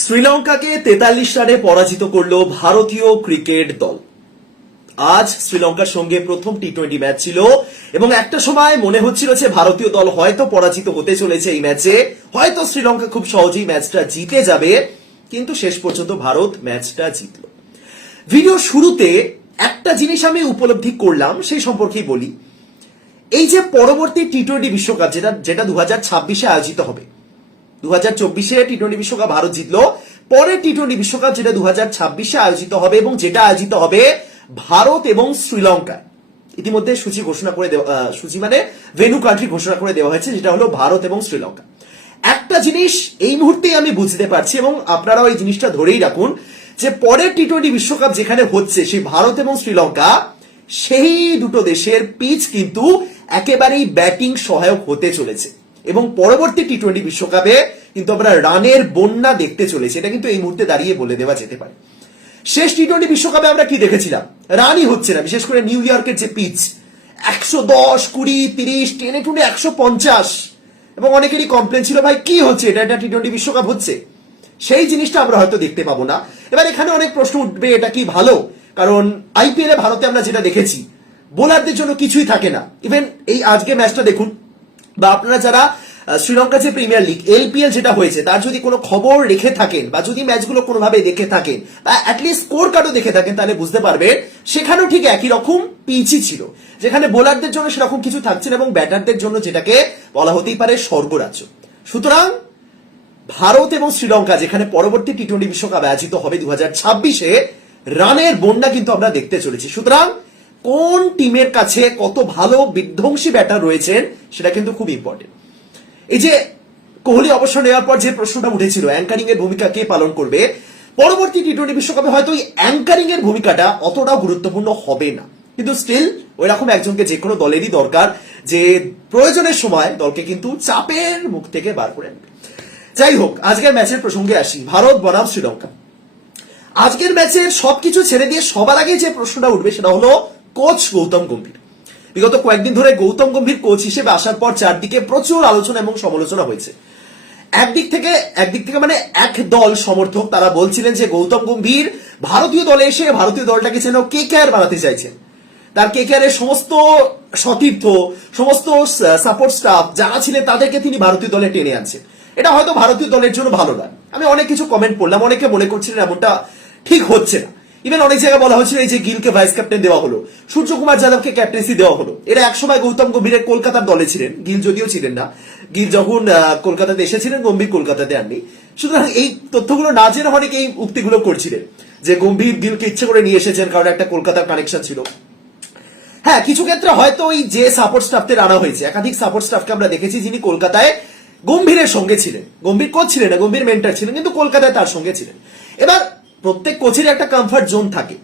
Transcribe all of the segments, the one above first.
শ্রীলঙ্কাকে তেতাল্লিশ রানে পরাজিত করল ভারতীয় ক্রিকেট দল। আজ শ্রীলঙ্কার সঙ্গে প্রথম টি টোয়েন্টি ম্যাচ ছিল এবং একটা সময় মনে হচ্ছিল যে ভারতীয় দল হয়তো পরাজিত হতে চলেছে এই ম্যাচে। হয়তো শ্রীলঙ্কা খুব সহজেই ম্যাচটা জিতে যাবে, কিন্তু শেষ পর্যন্ত ভারত ম্যাচটা জিতল। ভিডিও শুরুতে একটা জিনিস আমি উপলব্ধি করলাম, সেই সম্পর্কেই বলি। এই যে পরবর্তী টি টোয়েন্টি বিশ্বকাপ, যেটা যেটা দু আয়োজিত হবে দু টি টোয়েন্টি বিশ্বকাপ ভারত জিতলো। পরে টি টোয়েন্টি বিশ্বকাপ যেটা দু হাজার ছাব্বিশে আয়োজিত হবে এবং যেটা আয়োজিত হবে ভারত এবং শ্রীলঙ্কায়। ইতিমধ্যে সূচি ঘোষণা করে দেওয়া সূচি মানে ভেনু কান্ট্রি ঘোষণা করে দেওয়া হয়েছে, যেটা হলো ভারত এবং শ্রীলঙ্কা। একটা জিনিস এই মুহূর্তেই আমি বুঝতে পারছি এবং আপনারাও এই জিনিসটা ধরেই রাখুন, যে পরের টি টোয়েন্টি বিশ্বকাপ যেখানে হচ্ছে সেই ভারত এবং শ্রীলঙ্কা, সেই দুটো দেশের পিচ কিন্তু একেবারেই ব্যাটিং সহায়ক হতে চলেছে। এবং পরবর্তী টি টোয়েন্টি বিশ্বকাপে কিন্তু আমরা রানের বন্যা দেখতে চলেছি। এটা কিন্তু এই মুহূর্তে দাঁড়িয়ে বলে দেওয়া যেতে পারে। শেষ টি টোয়েন্টি বিশ্বকাপে আমরা কি দেখেছিলাম? রানই হচ্ছে না, বিশেষ করে নিউ ইয়র্কের যে পিচ একশো দশ, কুড়ি, তিরিশ, টেনে টুনে একশো পঞ্চাশ। এবং অনেকেরই কমপ্লেন ছিল, ভাই, কি হচ্ছে? এটা একটা টি টোয়েন্টি বিশ্বকাপ হচ্ছে? সেই জিনিসটা আমরা হয়তো দেখতে পাবো না। এবার এখানে অনেক প্রশ্ন উঠবে, এটা কি ভালো? কারণ আইপিএল ভারতে আমরা যেটা দেখেছি, বোলারদের জন্য কিছুই থাকে না। ইভেন এই আজকে ম্যাচটা দেখুন বা আপনারা যারা শ্রীলঙ্কা যে প্রিমিয়ার লিগ এলপিএল যেটা হয়েছে, তার যদি কোনো খবর রেখে থাকেন বা যদি ম্যাচগুলো কোনোভাবে দেখে থাকেন, বা অ্যাটলিস্ট স্কোর কার্ডও দেখে থাকেন, তাহলে বুঝতে পারবেন সেখানেও ঠিক একই রকম পিচই ছিল, যেখানে বোলারদের জন্য সেরকম কিছু থাকছে না এবং ব্যাটারদের জন্য যেটাকে বলা হতেই পারে স্বর্গরাজ্য। সুতরাং, ভারত এবং শ্রীলঙ্কা, যেখানে পরবর্তী টি টোয়েন্টি বিশ্বকাপ আয়োজিত হবে দু হাজার ছাব্বিশে, রানের বন্যা কিন্তু আমরা দেখতে চলেছি। সুতরাং কোন টিমের কাছে কত ভালো বিধ্বংসী ব্যাটার রয়েছেন সেটা কিন্তু খুব ইম্পর্টেন্ট এই যে কোহলি অবসর নেওয়ার পর যে প্রশ্নটা উঠেছিল অ্যাঙ্কারিং এর ভূমিকা কে পালন করবে? পরবর্তী টি টোয়েন্টি বিশ্বকাপে হয়তো অ্যাঙ্কারিং এর ভূমিকাটা অতটাও গুরুত্বপূর্ণ হবে না। কিন্তু স্টিল ওই রকম একজনকে যে কোনো দলেরই দরকার যে প্রয়োজনের সময় দলকে কিন্তু চাপের মুখ থেকে বার করে আনবে যাই হোক, আজকের ম্যাচের প্রসঙ্গে আসি। ভারত, বনাম, শ্রীলঙ্কা। আজকের ম্যাচের সবকিছু ছেড়ে দিয়ে সবার আগে যে প্রশ্নটা উঠবে সেটা হলো কোচ গৌতম গম্ভীর। বিগত কয়েকদিন ধরে গৌতম গম্ভীর কোচ হিসেবে আসার পর চারদিকে প্রচুর আলোচনা এবং সমালোচনা হয়েছে। একদিক থেকে একদিক থেকে মানে এক দল সমর্থক তারা বলছিলেন যে গৌতম গম্ভীর ভারতীয় দলে এসে ভারতীয় দলটাকে যেন কে কেয়ার বানাতে চাইছেন তার কে কেয়ারের সমস্ত সতীর্থ, সমস্ত সাপোর্ট স্টাফ যারা ছিলেন তাদেরকে তিনি ভারতীয় দলে টেনে আনছেন। এটা হয়তো ভারতীয় দলের জন্য ভালো না। আমি অনেক কিছু কমেন্ট পড়লাম, অনেকে মনে করছিলেন এমনটা ঠিক হচ্ছে না। ইভেন অনেক জায়গায় বলা হয়েছিল এই যে গিলকে ভাইস ক্যাপ্টেন দেওয়া হলো। সূর্যকুমার যাদবকে ক্যাপ্টেন্সি দেওয়া হলো। এরা একসময় গৌতম গম্ভীরের কলকাতার দলে ছিলেন। গিল যদিও ছিলেন না। গিল যখন কলকাতাতে এসেছিলেন, গম্ভীর কলকাতাতে আননি সুতরাং এই তথ্যগুলো না জেনে অনেকে এই উক্তিগুলো করছিলেন, যে গম্ভীর গিলকে ইচ্ছে করে নিয়ে এসেছেন কারণ একটা কলকাতার কানেকশন ছিল। হ্যাঁ কিছু ক্ষেত্রে হয়তো ওই যে সাপোর্ট স্টাফদের আনা হয়েছে, একাধিক সাপোর্ট স্টাফকে আমরা দেখেছি যিনি কলকাতায় গম্ভীরের সঙ্গে ছিলেন। গম্ভীর কোচ ছিলেন না, গম্ভীর মেন্টার ছিলেন, কিন্তু কলকাতায় তার সঙ্গে ছিলেন। এবার প্রত্যেক কোচের একটা কমফর্ট জোন থাকে।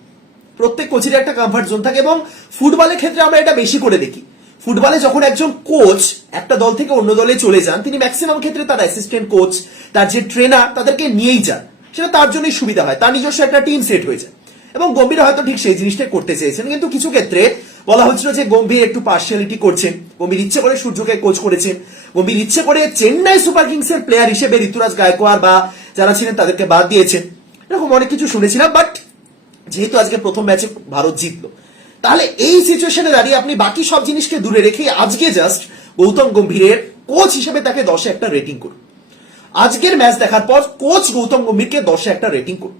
প্রত্যেক কোচের একটা কমফর্ট জোন থাকে এবং ফুটবলের ক্ষেত্রে আমরা এটা বেশি করে দেখি। ফুটবলে যখন একজন কোচ একটা দল থেকে অন্য দলে চলে যান, তিনি ম্যাক্সিমাম ক্ষেত্রে তার অ্যাসিস্ট্যান্ট কোচ তার যে ট্রেনার তাদেরকে নিয়েই যান। সেটা তার জন্যই সুবিধা হয়, তার নিজস্ব একটা টিম সেট হয়ে যায়। এবং গম্ভীর হয়তো ঠিক সেই জিনিসটাই করতে চেয়েছেন, কিন্তু কিছু ক্ষেত্রে বলা হচ্ছিল যে গম্ভীর একটু পার্সিয়ালিটি করছেন। গম্ভীর ইচ্ছে করে সূর্যকে কোচ করেছেন। গম্ভীর ইচ্ছে করে চেন্নাই সুপার কিংস এর প্লেয়ার হিসেবে ঋতুরাজ গায়কোয়াড় বা যারা ছিলেন তাদেরকে বাদ দিয়েছেন। এরকম অনেক কিছু শুনেছিলাম বাট যেহেতু আজকে প্রথম ম্যাচে ভারত জিতলো, তাহলে এই সিচুয়েশনে দাঁড়িয়ে আপনি বাকি সব জিনিসকে দূরে রেখে আজকে জাস্ট গৌতম গম্ভীরের কোচ হিসেবে তাকে দশে একটা রেটিং করুন। আজকের ম্যাচ দেখার পর কোচ গৌতম গম্ভীরকে দশে একটা রেটিং করুন।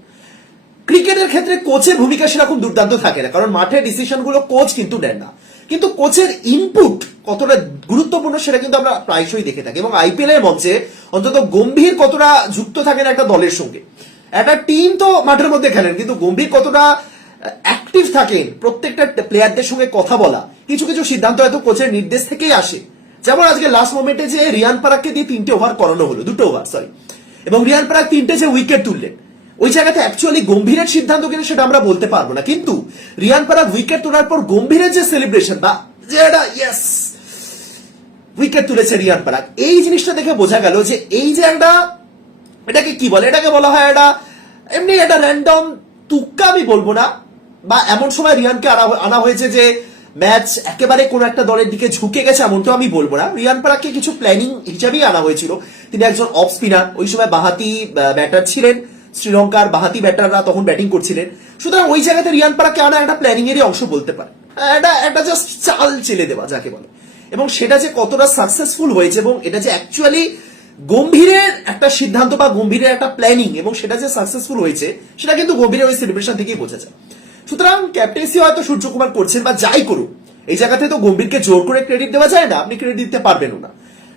ক্রিকেটের ক্ষেত্রে কোচের ভূমিকা সেরকম দুর্দান্ত থাকে না, কারণ মাঠের ডিসিশনগুলো কোচ কিন্তু নেন না। কিন্তু কোচের ইনপুট কতটা গুরুত্বপূর্ণ সেটা কিন্তু আমরা প্রায়শই দেখে থাকি, এবং আইপিএল এর মঞ্চে অন্তত গম্ভীর কতটা যুক্ত থাকেন একটা দলের সঙ্গে। একটা টিম তো মাঠের মধ্যে খেলেন, কিন্তু গম্ভীর কতটা অ্যাক্টিভ থাকেন, প্রত্যেকটা প্লেয়ারদের সঙ্গে কথা বলা, কিছু কিছু সিদ্ধান্ত হয়তো কোচের নির্দেশ থেকেই আসে। যেমন আজকে লাস্ট মোমেন্টে যে রিয়ান পারাককে দিয়ে তিনটে ওভার করানো হলো, দুটো ওভার সরি এবং রিয়ান পারাক তিনটে যে উইকেট তুললেন, ওই জায়গাতে অ্যাকচুয়ালি গম্ভীরের সিদ্ধান্ত কিনা সেটা আমরা বলতে পারব না। কিন্তু রিয়ান পারাক উইকেট তোলার পর গম্ভীরের যে সেলিব্রেশন বা যে এটা ইয়েস উইকেট তুলেছে রিয়ান পারাক, এই জিনিসটা দেখে বোঝা গেল যে এই যে একটা এটাকে কি বলে? এটাকে বলা হয় এটা এমনি এটা র্যান্ডম তুক্কা আমি বলব না। বা এমন সময় রিয়ানকে আনা আনা হয়েছে যে ম্যাচ একেবারে কোন একটা দলের দিকে ঝুঁকে গেছে এমনটা আমি বলব না। রিয়ান পারাককে কিছু প্ল্যানিং হিসাবেই আনা হয়েছিল। তিনি একজন অফ স্পিনার ওই সময় বাহাতি ব্যাটার ছিলেন। শ্রীলঙ্কার বাহাতি ব্যাটাররা তখন ব্যাটিং করছিলেন। সুতরাং ওই জায়গাতে রিয়ান পারাককে আনা একটা প্ল্যানিং এরই অংশ বলতে পারে। এটা একটা জাস্ট চাল চেলে দেওয়া, যাকে বলে। এবং সেটা যে কতটা সাকসেসফুল হয়েছে এবং এটা যে অ্যাকচুয়ালি গম্ভীরের একটা সিদ্ধান্ত বা গম্ভীরের একটা প্ল্যানিং এবং সেটা যে সাকসেসফুল হয়েছে, সেটা কিন্তু গম্ভীরের ওই সেলিব্রেশন থেকেই বোঝা যায় সুতরাং ক্যাপ্টেন্সি হয়তো সূর্যকুমার করছেন বা যাই করুক, এই জায়গাতে তো গম্ভীরকে জোর করে ক্রেডিট দেওয়া যায় না, আপনি ক্রেডিট দিতে পারবেন না।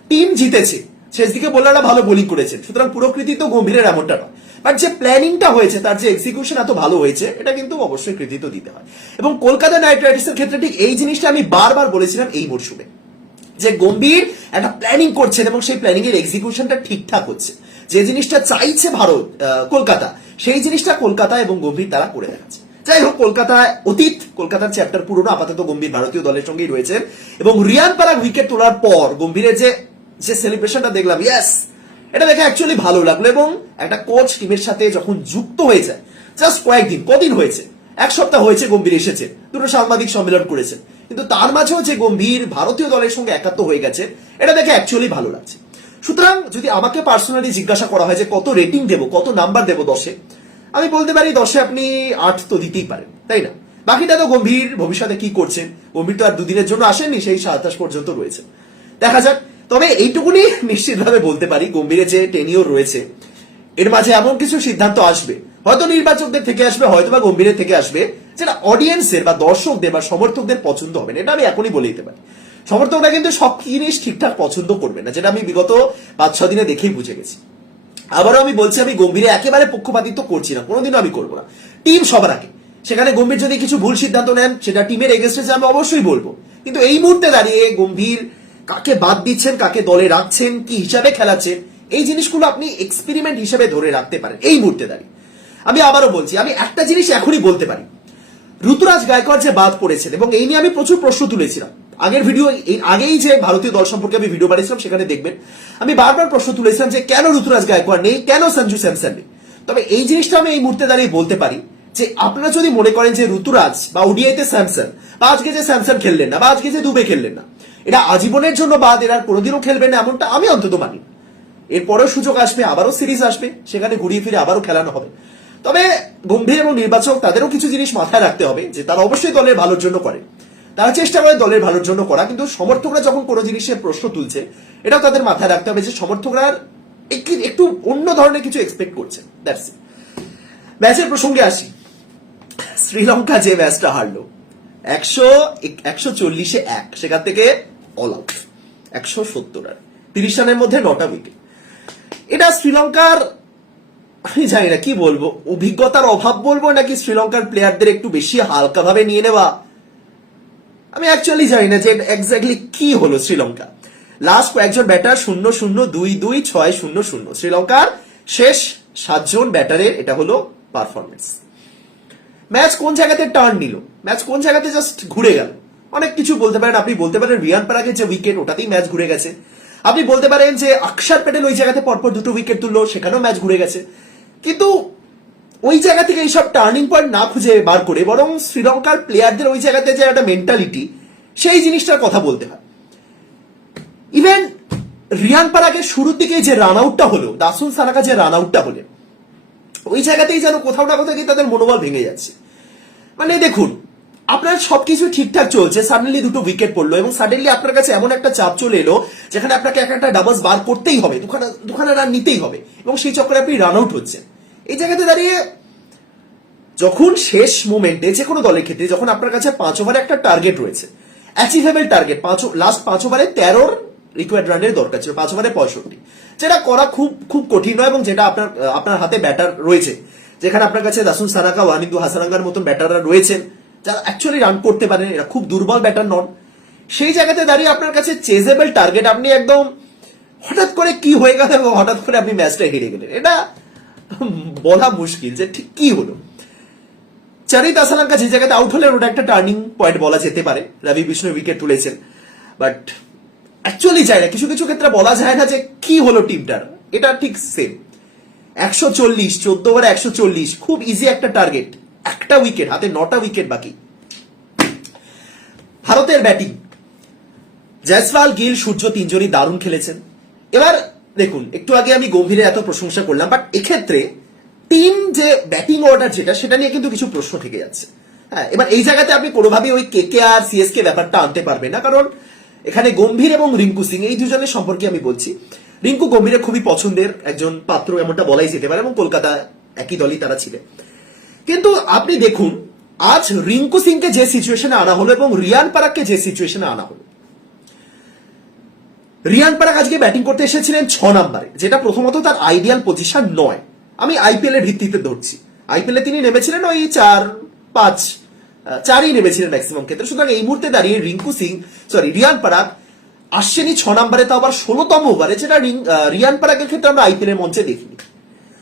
টিম জিতেছে, শেষ দিকে বোলাররা ভালো বোলিং করেছেন, সুতরাং পুরো কৃতিত্ব গম্ভীরের এমনটা নয়। বাট যে প্ল্যানিংটা হয়েছে, তার যে এক্সিকিউশন এত ভালো হয়েছে, এটা কিন্তু অবশ্যই কৃতিত্ব দিতে হয়। এবং কলকাতা নাইট রাইডার্সের ক্ষেত্রে ঠিক এই জিনিসটা আমি বারবার বলেছিলাম এই মরশুমে। যে গম্ভীর একটা প্ল্যানিং করছেন এবং সেই প্ল্যানিং এর এক্সিকিউশনটা ঠিকঠাক হচ্ছে। যে জিনিসটা চাইছে ভারত কলকাতা, সেই জিনিসটা কলকাতা এবং গম্ভীর তারা করে দেখাচ্ছে। যাই হোক কলকাতায় অতীত, কলকাতার চ্যাপ্টার পুরনো, আপাতত গম্ভীর ভারতীয় দলের সঙ্গেই রয়েছে এবং রিয়ান পারাগ উইকেট তোলার পর গম্ভীরের যে যে সেলিব্রেশনটা দেখলাম ইয়েস এটা দেখে অ্যাকচুয়ালি ভালো লাগল এবং একটা কোচ টিমের সাথে যখন যুক্ত হয়ে যায় জাস্ট কয়েকদিন, কদিন হয়েছে এক সপ্তাহ হয়েছে গম্ভীর এসেছে। দুটো সাংবাদিক সম্মেলন করেছেন। কিন্তু তার মাঝেও যে গম্ভীর ভারতীয় দলের সঙ্গে একাত্ম হয়ে গেছে, এটা দেখে অ্যাকচুয়ালি ভালো লাগছে। সুতরাং যদি আমাকে পার্সোনালি জিজ্ঞাসা করা হয় যে কত রেটিং দেবো, কত নাম্বার দেবো দশে, আমি বলতে পারি দশে আপনি আট তো দিতেই পারেন, তাই না? বাকিটা তো গম্ভীর, ভবিষ্যতে কি করছেন গম্ভীর তো আর দুদিনের জন্য আসেননি, সেই সাতাশ পর্যন্ত রয়েছে। দেখা যাক। তবে এইটুকুনি নিশ্চিতভাবে বলতে পারি গম্ভীরের যে টেনিওর রয়েছে, এর মাঝে এমন কিছু সিদ্ধান্ত আসবে হয়তো নির্বাচকদের থেকে আসবে হয়তো বা গম্ভীরের থেকে আসবে, যেটা অডিয়েন্সের বা দর্শকদের বা সমর্থকদের পছন্দ হবে না, এটা আমি এখনই বলে দিতে পারি। সমর্থকরা কিন্তু সব জিনিস ঠিকঠাক পছন্দ করবে না, যেটা আমি বিগত পাঁচ ছ দিনে দেখেই বুঝে গেছি। আবারও আমি বলছি, আমি গম্ভীরে একেবারে পক্ষপাতিত্ব করছি না, কোনোদিনও আমি করব না। টিম সবার আগে। সেখানে গম্ভীর যদি কিছু ভুল সিদ্ধান্ত নেন, সেটা টিমের এগেস্টে আমি অবশ্যই বলব। কিন্তু এই মুহূর্তে দাঁড়িয়ে গম্ভীর কাকে বাদ দিচ্ছেন, কাকে দলে রাখছেন, কি হিসাবে খেলাচ্ছেন, এই জিনিসগুলো আপনি এক্সপেরিমেন্ট হিসেবে ধরে রাখতে পারেন, এই মুহূর্তে দাঁড়িয়ে। আমি আবারও বলছি, আমি একটা জিনিস এখনই বলতে পারি। ঋতুরাজ গায়কোয়াড় যে বাদ পড়েছেন, এবং এই নিয়ে আমি প্রচুর প্রশ্ন তুলেছিলাম। আগের ভিডিও আগেই যে ভারতীয় দল সম্পর্কে আমি ভিডিও বানিয়েছিলাম, সেখানে দেখবেন। আমি বারবার প্রশ্ন তুলেছিলাম যে কেন ঋতুরাজ গায়কোয়াড় নেই, কেন সঞ্জু স্যামসন নেই? তবে এই জিনিসটা আমি এই মুহূর্তে দাঁড়িয়ে বলতে পারি যে আপনারা যদি মনে করেন যে ঋতুরাজ বা ওডিআইতে স্যামসন, বা আজকে যে স্যামসন খেললেন না, বা আজকে যে দুবে খেললেন না এটা আজীবনের জন্য বাদ, এরা কোনোদিনও খেলবেন না এমনটা আমি অন্তত মানি। এরপরেও সুযোগ আসবে, আবারও সিরিজ আসবে, সেখানে ঘুরিয়ে ফিরে আবারও খেলানো হবে। তবে গম্ভীর এবং নির্বাচক তাদেরও কিছু জিনিস মাথায় রাখতে হবে যে তারা অবশ্যই দলের ভালোর জন্য করে। তারা চেষ্টা করে দলের ভালোর জন্য করা, কিন্তু সমর্থকরা যখন কোনো জিনিসের প্রশ্ন তুলছে, এটাও তাদের মাথায় রাখতে হবে যে সমর্থকরা একটু অন্য ধরনের কিছু এক্সপেক্ট করছে। ম্যাচের প্রসঙ্গে আসি। শ্রীলঙ্কা যে ম্যাচটা হারলো, একশো একশো চল্লিশে এক, সেখান থেকে অল আউট একশো সত্তর রান, তিরিশ রানের মধ্যে নটা উইকেট এটা শ্রীলঙ্কার আমি জানি না, কি বলব? অভিজ্ঞতার অভাব বলব নাকি শ্রীলঙ্কার প্লেয়ারদের একটু বেশি হালকাভাবে নিয়ে নেওয়া? আমি অ্যাকচুয়ালি জানি না যে এক্স্যাক্টলি কি হলো শ্রীলঙ্কা। লাস্ট কয়েকজন ব্যাটার শূন্য শূন্য দুই দুই ছয় শূন্য শূন্য। শ্রীলঙ্কার শেষ সাতজন ব্যাটারের এটা হলো পারফরমেন্স ম্যাচ কোন জায়গাতে টার্ন নিল? ম্যাচ কোন জায়গাতে জাস্ট ঘুরে গেল? অনেক কিছু বলতে পারেন, আপনি বলতে পারেন রিয়ান পারাগের যে উইকেট ওটাতেই ম্যাচ ঘুরে গেছে। আপনি বলতে পারেন যে অক্ষর প্যাটেল ওই জায়গাতে পরপর দুটো উইকেট তুললো, সেখানেও ম্যাচ ঘুরে গেছে। কিন্তু ওই জায়গা থেকে এইসব টার্নিং পয়েন্ট না খুঁজে বার করে বরং শ্রীলঙ্কার প্লেয়ারদের ওই জায়গাতে যে একটা মেন্টালিটি সেই জিনিসটার কথা বলতে হয়। ইভেন রিয়ান পারাগের শুরুর দিকে যে রান আউটটা হলো, দাসুন সানাকা যে রান আউটটা হলেন ওই জায়গাতেই যেন কোথাও না কোথাও গিয়ে তাদের মনোবল ভেঙে যাচ্ছে। মানে দেখুন, আপনার সবকিছু ঠিকঠাক চলছে সাডেনলি দুটো উইকেট পড়ল এবং সাডেনলি আপনার কাছে এমন একটা চাপ চলে এলো, যেখানে আপনাকে এক একটা ডাবলস বার করতেই হবে, দুখানা দুখানা রান নিতেই হবে এবং সেই চক্করে আপনি রান আউট হচ্ছেন। এই জায়গাতে দাঁড়িয়ে যখন শেষ মোমেন্টে যে কোনো দলের ক্ষেত্রে যখন আপনার কাছে পাঁচ ওভারে একটা টার্গেট রয়েছে অ্যাচিভেবল টার্গেট পাঁচ লাস্ট পাঁচ ওভারে তেরোর রিকোয়ার্ড রানের দরকার ছিল, পাঁচ ওভারে পঁয়ষট্টি। যেটা করা খুব খুব কঠিন নয় এবং যেটা আপনার আপনার হাতে ব্যাটার রয়েছে। যেখানে আপনার কাছে দাসুন সানাকা, ওয়ানিন্দু হাসানাঙ্গার মতন ব্যাটাররা রয়েছেন, যারা অ্যাকচুয়ালি রান করতে পারেন, এরা খুব দুর্বল ব্যাটার নন। সেই জায়গাতে দাঁড়িয়ে আপনার কাছে চেজেবল টার্গেট আপনি একদম হঠাৎ করে কি হয়ে গেল এবং হঠাৎ করে আপনি ম্যাচটা হেরে গেলেন। এটা বলা মুশকিল যে ঠিক কি হলো। চারিত আসালাঙ্কা যে জায়গাতে আউট হলেন ওটা একটা টার্নিং পয়েন্ট বলা যেতে পারে। রবি বিষ্ণু উইকেট তুলেছেন। বাট অ্যাকচুয়ালি যায় না। কিছু কিছু ক্ষেত্রে বলা যায় না যে কি হলো টিমটার এটা ঠিক সেম একশো চল্লিশ, চোদ্দ ওভারে একশো চল্লিশ, খুব ইজি একটা টার্গেট একটা উইকেট হাতে নটা উইকেট বাকি। ভারতের ব্যাটিং জয়সওয়াল, গিল, সূর্য তিনজনই দারুণ খেলেছেন। এবার দেখুন, একটু আগে আমি গম্ভীরের এত প্রশংসা করলাম বাট এক্ষেত্রে টিম যে ব্যাটিং অর্ডার যেটা, সেটা নিয়ে কিন্তু কিছু প্রশ্ন থেকে যাচ্ছে। হ্যাঁ এবার এই জায়গাতে আপনি কোনোভাবেই ওই কে কে আর সিএসকে ব্যাপারটা আনতে পারবেন না, কারণ এখানে গম্ভীর এবং রিঙ্কু সিং, এই দুজনের সম্পর্কে আমি বলছি। রিঙ্কু গম্ভীরের খুবই পছন্দের একজন পাত্র, এমনটা বলাই যেতে পারে, এবং কলকাতা একই দলই তারা ছিলেন কিন্তু আপনি দেখুন, আজ রিঙ্কু সিংকে যে সিচুয়েশনে আনা হলো, এবং রিয়ান পারাককে যে সিচুয়েশনে আনা হলো রিয়ান পারাক আজকে ব্যাটিং করতে এসেছিলেন ছ নম্বরে, যেটা প্রথমত তার আইডিয়াল পজিশন নয়। আমি আইপিএল এর ভিত্তিতে ধরছি। আইপিএল এ তিনি নেমেছিলেন ওই চার, পাঁচ চারই নেমেছিলেন ম্যাক্সিমাম ক্ষেত্রে। সুতরাং এই মুহূর্তে দাঁড়িয়ে রিঙ্কু সিং সরি রিয়ান পারাক আসছেনি ছ নম্বরে, তাও আবার ষোলোতম ওভারে যেটা রিয়ান পারাকের ক্ষেত্রে আমরা আইপিএল এর মঞ্চে দেখিনি।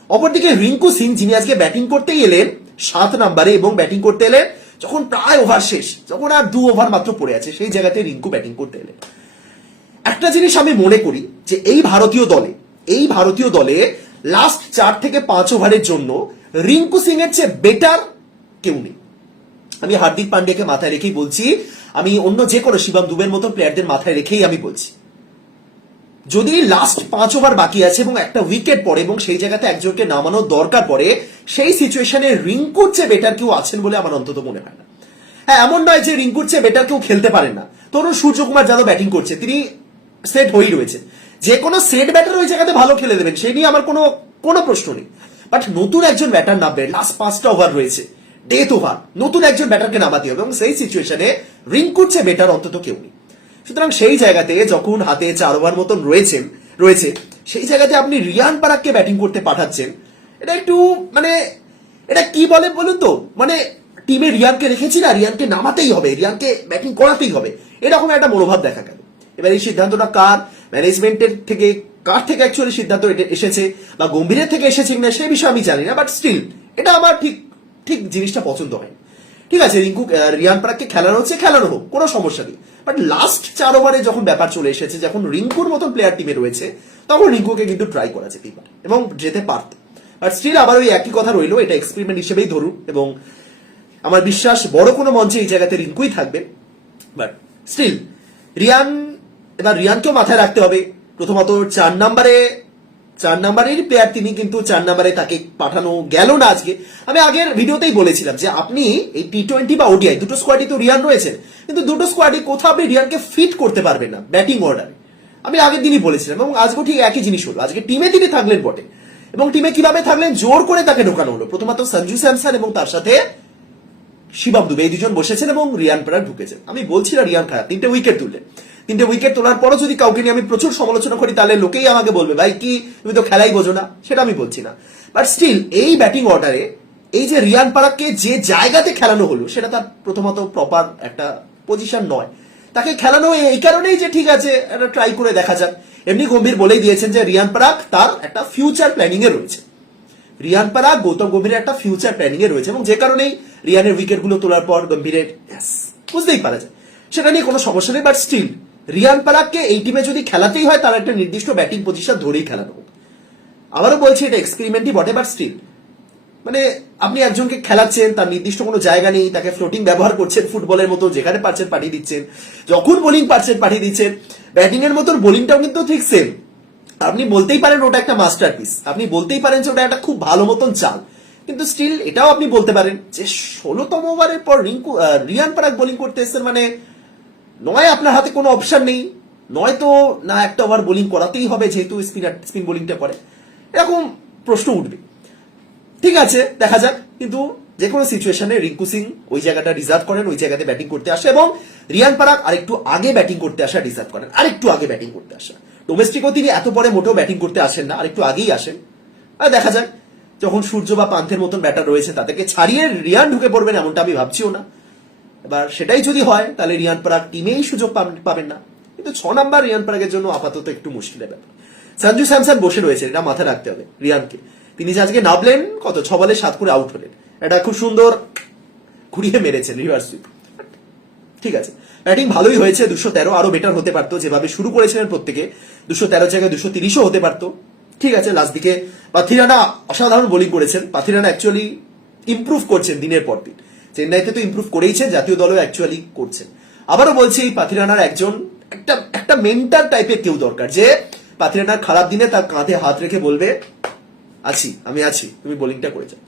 অপরদিকে রিঙ্কু সিং, যিনি আজকে ব্যাটিং করতে এলেন সাত নম্বরে এবং ব্যাটিং করতে এলেন যখন প্রায় ওভার শেষ, যখন আর দু ওভার মাত্র পড়ে আছে, সেই জায়গাতে রিঙ্কু ব্যাটিং করতে এলেন। একটা জিনিস আমি মনে করি যে এই ভারতীয় দলে, এই ভারতীয় দলে লাস্ট চার থেকে পাঁচ ওভারের জন্য রিঙ্কু সিং এর চেয়ে বেটার কেউ নেই। আমি হার্দিক পান্ডিয়াকে মাথায় রেখেই বলছি, আমি অন্য যে কোনো শিবাম দুবের মতো প্লেয়ারদের মাথায় রেখেই আমি বলছি। যদি লাস্ট পাঁচ ওভার বাকি আছে এবং একটা উইকেট পড়ে এবং সেই জায়গাতে একজনকে নামানোর দরকার পড়ে, সেই সিচুয়েশনে রিঙ্কুর চেয়ে বেটার কেউ আছেন বলে আমার অন্তত মনে হয় না। হ্যাঁ এমন নয় যে রিঙ্কুর চেয়ে বেটার কেউ খেলতে পারেন না। ধরুন সূর্যকুমার যাদব ব্যাটিং করছে। তিনি সেট হয়েই রয়েছে। যে কোনো সেট ব্যাটার ওই জায়গাতে ভালো খেলে দেবেন সেই নিয়ে আমার কোনো কোনো প্রশ্ন নেই। বাট নতুন একজন ব্যাটার নামবে লাস্ট পাঁচটা ওভার রয়েছে ডেথ ওভার নতুন একজন ব্যাটারকে নামাতে হবে এবং সেই সিচুয়েশনে রিঙ্কুর চেয়ে বেটার অন্তত কেউ নেই। সুতরাং সেই জায়গাতে যখন হাতে চার ওভার মতন রয়েছেন রয়েছে, সেই জায়গাতে আপনি রিয়ান পারাককে ব্যাটিং করতে পাঠাচ্ছেন, এটা একটু মানে এটা কি বলে বলুন তো? মানে টিমে রিয়ানকে রেখেছি না, রিয়ানকে নামাতেই হবে, রিয়ানকে ব্যাটিং করাতেই হবে। এরকম একটা মনোভাব দেখা গেল। এবার এই সিদ্ধান্তটা কার? ম্যানেজমেন্টের থেকে কার থেকে অ্যাকচুয়ালি সিদ্ধান্ত এসেছে? বা গম্ভীরের থেকে এসেছে কিনা সেই বিষয়ে আমি জানি না বাট স্টিল এটা আমার ঠিক ঠিক জিনিসটা পছন্দ হয়। ঠিক আছে, রিঙ্কু রিয়ান পারাককে খেলানো হচ্ছে, খেলানো হোক, কোনো সমস্যা নেই। বাট লাস্ট চার ওভারে যখন ব্যাপার চলে এসেছে, যখন রিঙ্কুর মতন প্লেয়ার টিমে রয়েছে, তখন রিঙ্কুকে কিন্তু ট্রাই করা যেতেই পারে, এবং যেতে পারত। বাট স্টিল আবার ওই একই কথা রইল, এটা এক্সপেরিমেন্ট হিসেবেই ধরুন, এবং আমার বিশ্বাস বড় কোনো মঞ্চে এই জায়গাতে রিঙ্কুই থাকবে। বাট স্টিল রিয়ান এবার রিয়ানকেও মাথায় রাখতে হবে। প্রথমত চার নাম্বারে, চার নাম্বারের প্লেয়ার তিনি কিন্তু চার নাম্বারে তাকে পাঠানো গেল না আজকে। আমি আগের ভিডিওতেই বলেছিলাম যে আপনি এই টি টোয়েন্টি বা ওডিআই দুটো স্কোয়াডই তো রিয়ান রয়েছেন, কিন্তু দুটো স্কোয়াডে কোথাও আপনি রিয়ানকে ফিট করতে পারবেন না ব্যাটিং অর্ডারে আমি আগের দিনই বলেছিলাম এবং আজকেও ঠিক একই জিনিস হলো। আজকে টিমে তিনি থাকলেন বটে। এবং টিমে কীভাবে থাকলেন? জোর করে তাকে ঢোকানো হলো। প্রথমত সঞ্জু স্যামসন এবং তার সাথে শিবাম দুবে। এই দুজন বসেছেন এবং রিয়ান পেরার ঢুকেছেন। আমি বলছি না রিয়ান খারাপ, তিনটে উইকেট তুললেন। তিনটে উইকেট তোলার পরও যদি কাউকে নিয়ে আমি প্রচুর সমালোচনা করি, তাহলে লোকেই আমাকে বলবে, ভাই, কি? তুমি তো খেলাই বোঝো না। সেটা আমি বলছি না। বাট স্টিল এই ব্যাটিং অর্ডারে এই যে রিয়ান পারাককে যে জায়গাতে খেলানো হলো, সেটা তার প্রথমত প্রপার একটা পজিশন নয়। তাকে খেলানো এই কারণেই যে ঠিক আছে, একটা ট্রাই করে দেখা যাক। এমনি গম্ভীর বলেই দিয়েছেন যে রিয়ান পারাক তার একটা ফিউচার প্ল্যানিং এ রয়েছে। রিয়ান পারাক, গৌতম গম্ভীরের একটা ফিউচার প্ল্যানিং এ রয়েছে এবং যে কারণেই রিয়ানের উইকেটগুলো তোলার পর গম্ভীরের বুঝতেই পারা যায়। সেটা নিয়ে কোনো সমস্যা নেই বাট স্টিল রিয়ান পারাককে এই টিমে যদি খেলাতেই হয়, তার একটা নির্দিষ্ট ব্যাটিং পজিশন ধরেই খেলানো আবারও বলছি, এটা এক্সপেরিমেন্টই বটে বাট স্টিল মানে আপনি একজনকে খেলাচ্ছেন, তার নির্দিষ্ট কোনো জায়গা নেই, তাকে ফ্লোটিং ব্যবহার করছেন ফুটবলের মতো যেখানে পারছেন পাঠিয়ে দিচ্ছেন। যখন বোলিং পারছেন পাঠিয়ে দিচ্ছেন ব্যাটিং এর মতন বোলিংটাও কিন্তু ঠিক সেম আপনি বলতেই পারেন ওটা একটা মাস্টারপিস আপনি বলতেই পারেন যে ওটা একটা খুব ভালো মতন চাল। কিন্তু স্টিল এটাও আপনি বলতে পারেন যে ষোলোতম ওভারের পর রিঙ্কু রিয়ান পারাক বোলিং করতে এসেছেন মানে নয় আপনার হাতে কোনো অপশন নেই। নয় তো না একটা ওভার বোলিং করাতেই হবে, যেহেতু স্পিনার স্পিন বোলিংটা করে। এরকম প্রশ্ন উঠবে। ঠিক আছে, দেখা যাক। কিন্তু যে কোনো সিচুয়েশনে রিঙ্কু সিং ওই জায়গাটা রিজার্ভ করেন, ওই জায়গাতে ব্যাটিং করতে আসে এবং রিয়ান পারাক আরেকটু আগে ব্যাটিং করতে আসা রিজার্ভ করেন, আরেকটু আগে ব্যাটিং করতে আসা। ডোমেস্টিকও তিনি এত পরে মোটেও ব্যাটিং করতে আসেন না, আরেকটু আগেই আসেন। আর দেখা যাক, যখন সূর্য বা পান্থের মতন ব্যাটার রয়েছে, তাদেরকে ছাড়িয়ে রিয়ান ঢুকে পড়বেন এমনটা আমি ভাবছিও না। এবার সেটাই যদি হয়, তাহলে রিয়ান পারাক টিমেই সুযোগ পাবেন- না। কিন্তু ছ নাম্বার রিয়ান পারাকের জন্য আপাতত একটু মুশকিলের ব্যাপার। সঞ্জু স্যামসন বসে রয়েছে এটা মাথায় রাখতে হবে রিয়ানকে। তিনি যে আজকে নামলেন কত ছ বলে সাত করে আউট হলেন। এটা খুব সুন্দর ঘুরিয়ে মেরেছেন রিভার্স সুইপ ঠিক আছে। ব্যাটিং ভালোই হয়েছে, দুশো তেরো আরও বেটার হতে পারতো, যেভাবে শুরু করেছিলেন প্রত্যেকে। দুশো তেরো জায়গায় দুশো তিরিশও হতে পারতো। ঠিক আছে লাস্ট দিকে পাথিরানা অসাধারণ বোলিং করেছেন। পাথিরানা অ্যাকচুয়ালি ইমপ্রুভ করছেন দিনের পর দিন। চেন্নাইতে তো ইমপ্রুভ করেইছেন জাতীয় দলও অ্যাকচুয়ালি করছেন আবারও বলছি, এই পাথিরানার একজন, একটা একটা মেন্টার টাইপের কেউ দরকার, যে পাথিরানার খারাপ দিনে তার কাঁধে হাত রেখে বলবে, আছি, আমি আছি, তুমি বোলিংটা করে যাও।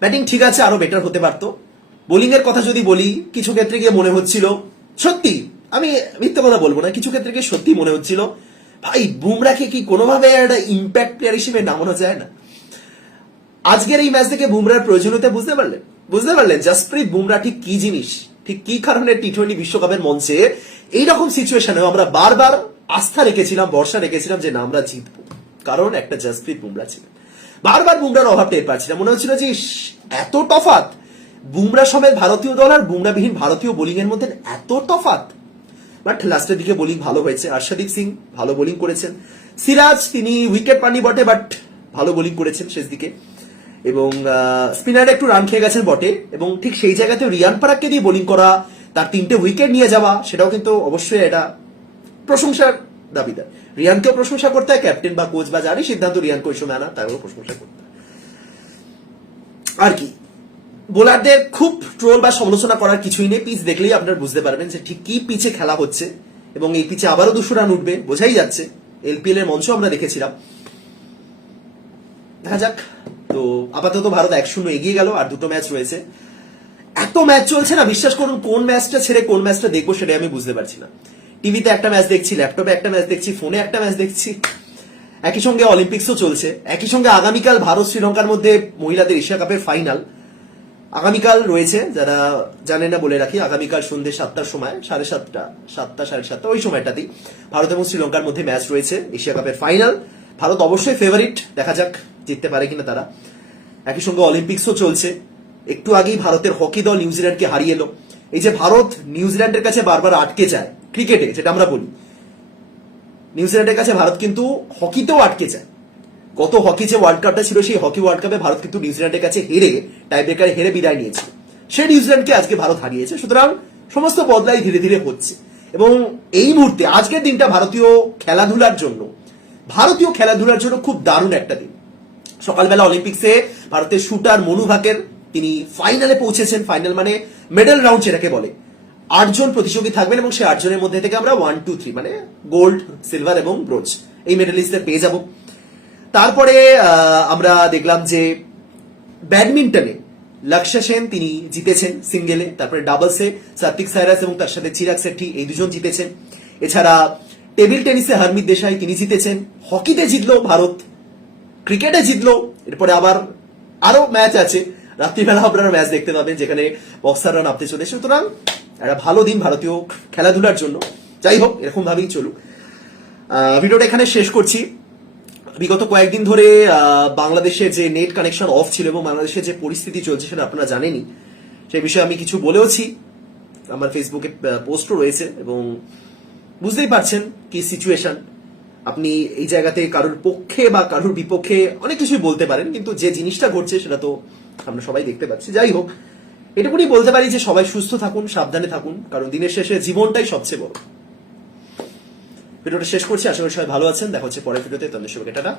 ব্যাটিং ঠিক আছে, আরও বেটার হতে পারতো। বোলিং এর কথা যদি বলি, কিছু ক্ষেত্রে গিয়ে মনে হচ্ছিল, সত্যি, আমি মিথ্যে কথা বলব না। কিছু ক্ষেত্রে গিয়ে সত্যি মনে হচ্ছিল, ভাই, বুমরাকে কি কোনোভাবে একটা ইম্প্যাক্ট প্লেয়ার হিসেবে নামানো যায় না? আজকের এই ম্যাচ থেকে বুমরার প্রয়োজনীয়তা বুঝতে পারলেন? বুঝতে পারলেন? জাসপ্রীত বুমরা ঠিক কি জিনিস? ঠিক কি কারণে টি টোয়েন্টি বিশ্বকাপের মঞ্চে এইরকম সিচুয়েশনে আমরা বারবার আস্থা রেখেছিলাম, ভরসা রেখেছিলাম যে না, আমরা জিতবো। কারণ একটা জাসপ্রীত বুমরা ছিলেন। বারবার বুমরার অভাব টের পাচ্ছিলাম মনে হচ্ছিল যে এত তফাত। বুমরা সমেত ভারতীয় দল আর বুমরাবিহীন ভারতীয় বোলিং এর মধ্যে এত তফাত। বাট লাস্টের দিকে বোলিং ভালো হয়েছে। আর্শদীপ সিং ভালো বোলিং করেছেন। সিরাজ, তিনি উইকেট পাননি বটে বাট ভালো বোলিং করেছেন শেষ দিকে এবং স্পিনারে একটু রান খেয়ে গেছেন বটে, এবং ঠিক সেই জায়গাতে রিয়ান পারাককে দিয়ে বোলিং করা, তার তিনটে উইকেট নিয়ে যাওয়া, সেটাও কিন্তু অবশ্যই এটা প্রশংসার দাবিদার রিয়ানকেও প্রশংসা করতে হয় ক্যাপ্টেন বা কোচ বা যারই সিদ্ধান্ত রিয়ান ওই সময় আনা তারও প্রশংসা করতে আর কি? বোলারদের খুব ট্রোল বা সমালোচনা করার কিছুই নেই পিচ দেখলেই আপনারা বুঝতে পারবেন যে ঠিক কি পিচে খেলা হচ্ছে, এবং এই পিচে আবারও দুশো রান উঠবে, বোঝাই যাচ্ছে। এলপিএল এর মঞ্চ আমরা দেখেছিলাম। দেখা যাক। তো আপাতত ভারত এক শূন্য এগিয়ে গেল আর দুটো ম্যাচ রয়েছে। এত ম্যাচ চলছে না, বিশ্বাস করুন, কোন ম্যাচটা ছেড়ে কোন ম্যাচটা দেখব সেটাই আমি বুঝতে পারছি না। টিভিতে একটা ম্যাচ দেখছি ল্যাপটপে একটা ম্যাচ দেখছি ফোনে একটা ম্যাচ দেখছি। একই সঙ্গে অলিম্পিক্সও চলছে। একই সঙ্গে আগামীকাল ভারত শ্রীলঙ্কার মধ্যে মহিলাদের এশিয়া কাপের ফাইনাল আগামীকাল রয়েছে, যারা জানে না বলে রাখি, আগামীকাল সন্ধ্যে সাতটার সময়, সাড়ে সাতটা সাতটা, সাড়ে সাতটা, ওই সময়টাতেই ভারত এবং শ্রীলঙ্কার মধ্যে ম্যাচ রয়েছে, এশিয়া কাপের ফাইনাল ভারত অবশ্যই ফেভারিট দেখা যাক। জিততে পারে কিনা তারা। একই সঙ্গে অলিম্পিক্সও চলছে। একটু আগেই ভারতের হকি দল নিউজিল্যান্ডকে হারিয়ে এলো। এই যে ভারত নিউজিল্যান্ডের কাছে বারবার আটকে যায় ক্রিকেটে যেটা আমরা বলি। নিউজিল্যান্ডের কাছে ভারত কিন্তু হকিতেও আটকে যায়। গত হকি যে ওয়ার্ল্ড কাপটা ছিল, সেই হকি ওয়ার্ল্ড কাপে ভারত কিন্তু নিউজিল্যান্ডের কাছে হেরে টাই ব্রেকারে হেরে বিদায় নিয়েছে সে নিউজিল্যান্ডকে আজকে ভারত হারিয়েছে। সুতরাং সমস্ত বদলাই ধীরে ধীরে হচ্ছে। এবং এই মুহূর্তে, আজকের দিনটা ভারতীয় খেলাধুলার জন্য, ভারতীয় খেলাধুলার জন্য খুব দারুণ একটা দিন। সকালবেলা অলিম্পিক্সে ভারতের শুটার মনু ভাকের তিনি ফাইনালে পৌঁছেছেন। ফাইনাল মানে মেডেল রাউন্ড সেটাকে বলে। আটজন প্রতিযোগী থাকবেন এবং সেই আটজনের মধ্যে থেকে আমরা ওয়ান টু থ্রি মানে গোল্ড সিলভার এবং ব্রোঞ্জ এই মেডেলিস্টদের পেয়ে যাব। তারপরে আমরা দেখলাম যে ব্যাডমিন্টনে লক্ষ্য সেন তিনি জিতেছেন সিঙ্গেলে তারপরে ডাবলসে সাত্বিক সাইরাস এবং তার সাথে চিরাগ শেট্টি এই দুজন জিতেছেন। এছাড়া টেবিল টেনিসে হারমিত দেশাই তিনি জিতেছেন। হকিতে জিতলো ভারত। ক্রিকেটে জিতলো। এরপরে আবার আরও ম্যাচ আছে। রাত্রিবেলা আপনারা ম্যাচ দেখতে পাবেন, যেখানে বক্সাররা নামতে চলেছে। সুতরাং একটা ভালো দিন ভারতীয় খেলাধুলার জন্য। যাই হোক এরকম ভাবেই চলুক ভিডিওটা এখানে শেষ করছি। বিগত কয়েকদিন ধরে বাংলাদেশে যে নেট কানেকশন অফ ছিল এবং বাংলাদেশে যে পরিস্থিতি চলছে সেটা আপনারা জানেনই। সেই বিষয়ে আমি কিছু বলেওছি। আমার ফেসবুকে পোস্টও রয়েছে এবং বুঝতেই পারছেন কি সিচুয়েশন আপনি এই জায়গাতে কারোর পক্ষে বা কারোর বিপক্ষে অনেক কিছুই বলতে পারেন, কিন্তু যে জিনিসটা ঘটছে সেটা তো আমরা সবাই দেখতে পাচ্ছি। যাই হোক, এটুকুনি বলতে পারি যে সবাই সুস্থ থাকুন, সাবধানে থাকুন, কারণ দিনের শেষে জীবনটাই সবচেয়ে বড়। ভিডিওটা শেষ করছি, আশা করি সবাই ভালো আছেন। দেখা হচ্ছে পরের ভিডিওতে। তাদের সবাইকে টাটা।